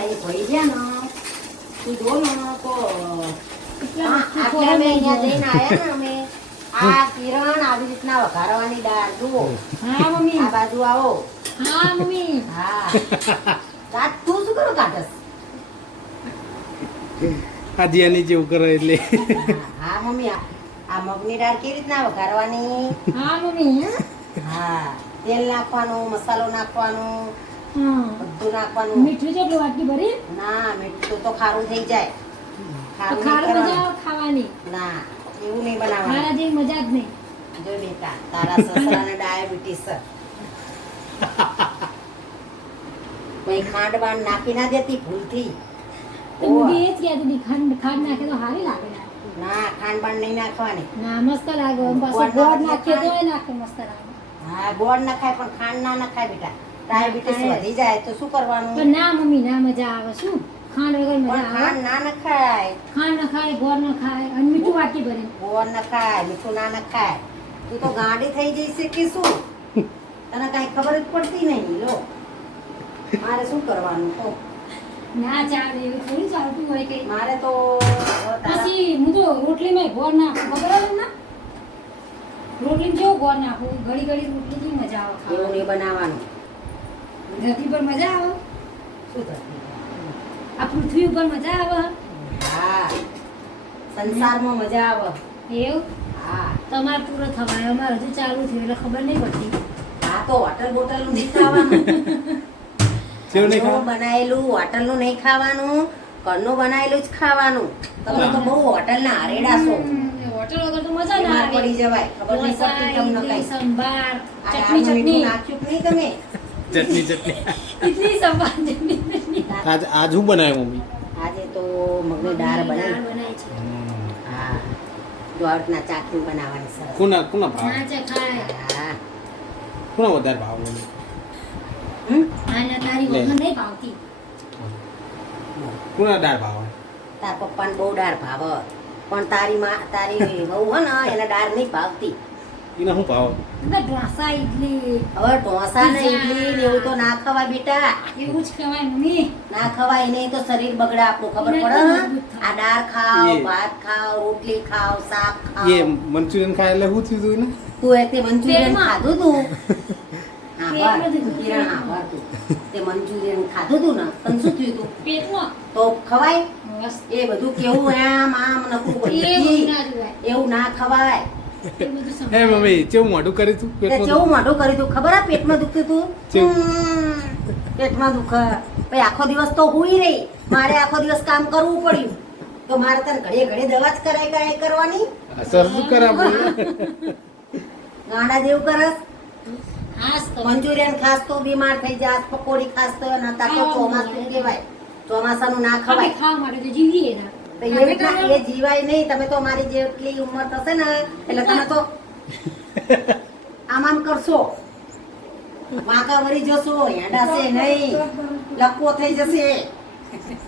એ ભાઈ ગયા ને તું જો ને તો આટલા મેં અહીંયા જઈને આયા ને અમે આ કિરણ આવી રીતના વઘારવાની દાળ જુઓ. હા મમ્મી. આ બાજુ આવો. હા મમ્મી. હા તું શું કરો કાઢસ? આ દિયાની જેવું કરે એટલે હા મમ્મી આ મગની દાળ કેવી રીતના વઘારવાની? હા મમ્મી. હા તેલ નાખવાનું, મસાલો નાખવાનું, હા. બધું નાખવાનું. મીઠું જેટલું વાટકી ભરી ના મીઠું તો ખારું થઈ જાય. તો ખારું નહીં ખારું મજા કરવાનું. આવે ખાવાની. ના એવું નહીં બનાવવાનું. મારા જેવી મજા જ નહીં. જો બેટા તારા સસરાને ડાયાબિટીસ છે. કોઈ ખાંડ બાંડ નાખી ના દેતી ભૂલથી. તો હું બી એ જ કહેતી હતી, ખાંડ નાખે તો સારી લાગે. ના ખાંડ બાંડ નહીં નાખવાની. ના મસ્ત લાગે. પાછું ગોળ ગોળ નાખીએ નાખીએ તોય નાખે મસ્ત લાગે. હા ગોળ નખાય પણ ખાંડ ના નખાય બેટા. ડાયાબિટીસ વધી જાય તો શું કરવાનું? પણ ના મમ્મી ના મજા આવે. શું ખાંડ વગર મજા પણ આવે? ખાંડ ના નખાય. ખાંડ ન ખાય, ગોળ ન ખાય અને મીઠું વાટકી ભરી. ગોળ નખાય, મીઠું ના નખાય. તું તો ગાંડી થઈ જઈશ કે શું? તને કઈ ખબર જ પડતી નહીં. લો મારે શું કરવાનું કહો? ના ચાલે એવું થોડી ચાલતું હોય કઈ. મારે તો પછી હું તો રોટલીમાં ગોળ નાખું, ખબર આવે ને? રોટલીમાં કેવું ગોળ નાખું? ઘડી ઘડી રોટલી જેવી મજા આવે એવું ખાવાની. નહીં બનાવવાનું. ધરતી પર મજા આવે, શું થતું? આ પૃથ્વી ઉપર મજા આવે. હા સંસારમાં મજા આવે. એવું હા તમારે પૂરો થવાય, અમારે હજુ ચાલુ થયું એટલે ખબર નહીં પડતી. આ તો હોટલ બોટલ નું નહીં ખાવાનું. સેવ નહીં ઘરનું ખાવા બનાયેલું હોટલ નું નહીં ખાવાનું, ઘરનું બનાયેલું જ ખાવાનું. તમે તો બહુ હોટલ ના આરેડા છો. હોટલ વગર તો મજા ના બીમાર આવે. પડી જવાય. ખબર નહીં ઢોસા, પડતી તમને ઇડલી, કઈ. સંભાર, આ ચટણી દાળમાં મીઠું ચટણી, નાખ્યું કે નહીં તમે? ચટણી ઇડલી સંભાર, ચટણી ચટણી. આજ હું બનાવ્યું મમ્મી આજે તો મગની દાળ દાળ બનાવી. બનાવી છે. હા દ્વારકના ચાકરી બનાવવાની સરસ. કોના ભાવ ના ચખાય. હા કોના વધારે ભાવ મમ્મી હમ? આના તારી લે. વગર નહીં ભાવતી. કોના દાળ ભાવ તાર પપ્પાને બહુ દાળ ભાવે પણ તારી વહુ હે ને એને દાળ નહીં ભાવતી. એને શું ભાવ એટલે ઢોસા, ઇડલી હવે ઢોસા ને ઈડલી ને એવું તો ના ખવાય બેટા. એવું જ ખવાય મમ્મી. ના ખવાય નહીં તો શરીર બગડે આપણું. ખબર એને પડે તો ને? મજબૂત થાય. આ દાળ ખાવ, એ. ભાત ખાવ, રોટલી ખાવ, શાક એ ખાવ. મંચુરિયન ખાય એટલે શું થયું તું ને તું એ તે મંચુરિયન પેટમાં. ખાધું તું? હા પેટમાં બસ દુખતું કિરણ હા બસ તું તે મંચુરિયન ખાધું તું ને તને શું થયું તું? પેટમાં તો ખવાય? બસ એ બધું કેવું એમ આમ નકરું એવું બધી ના જોવાય. એવું ના ખવાય. એ બધું હે સંભાળ. મમ્મી કેવું મોઢું કર્યું તું તે પેટમાં કેવું મોઢું કર્યું તું ખબર? આ પેટમાં દુખતું તું? કેવું? પેટમાં દુખે પછી આખો દિવસ તો હુઈ રહી. મારે આખો દિવસ કામ કરવું પડ્યું તો મારે તને ઘડીએ ઘડીએ દવા જ કરાય કરવાની. સર શું કરે આપણે ગાંડા જેવું કરસ. હાસ તો. મંચુરિયન ખાસ તો બીમાર થઈ જાસ, પકોડી ખાસ તો નતા તો ચોમાસું કહેવાય. ચોમાસાનું ના આપણે ખવાય. ખાવા માટે તો જીવીએ ના. તો એ રીતના એ જીવાય નહીં. તમે તો મારી જેટલી ઉંમર થશે ને એટલે તમે તો આમ આમ કરશો, વાંકા વળી જશો, હેડાશે નહીં, લકવો થઈ જશે.